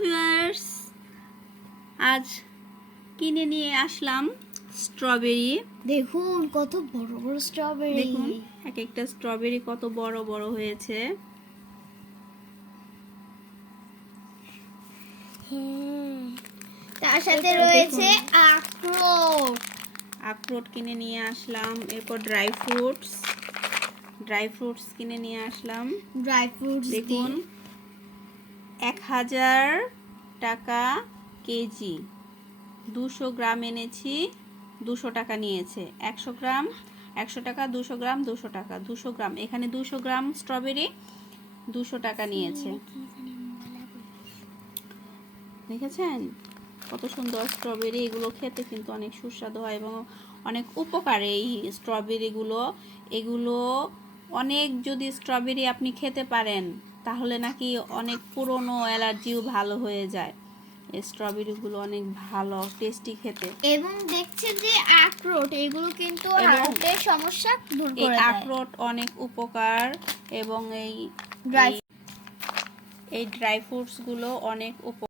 Viewers, আজ কিনে নিয়ে আসলাম স্ট্রবেরি। দেখুন কত বড় বড় স্ট্রবেরি। দেখুন এক একটা স্ট্রবেরি কত বড় বড় হয়েছে। তার সাথে রয়েছে আখরোট। আখরোট কিনে নিয়ে আসলাম। এরপর ড্রাই ফ্রুটস কিনে নিয়ে আসলাম। ড্রাই ফ্রুটস দেখুন 1000 টাকা কেজি, 200 গ্রাম এনেছি, 200 টাকা নিয়েছে। 100 গ্রাম 100 টাকা, 200 গ্রাম 200 টাকা, 200 গ্রাম এখানে 200 গ্রাম স্ট্রবেরি 200 টাকা নিয়েছে। দেখেছেন কত সুন্দর স্ট্রবেরি। এগুলো খেতে কিন্তু অনেক সুস্বাদু হয় এবং অনেক উপকার এই স্ট্রবেরিগুলো। এগুলো অনেক যদি স্ট্রবেরি আপনি খেতে পারেন তাহলে নাকি অনেক পুরনো অ্যালার্জিও ভালো হয়ে যায়। এই স্ট্রবেরিগুলো অনেক ভালো, টেস্টি খেতে। এবং দেখছেন যে আখরোট, এগুলো কিন্তু হার্টের সমস্যা দূর করে দেয়। আখরোট অনেক উপকার এবং এই ড্রাই ফ্রুটসগুলো অনেক উপকার।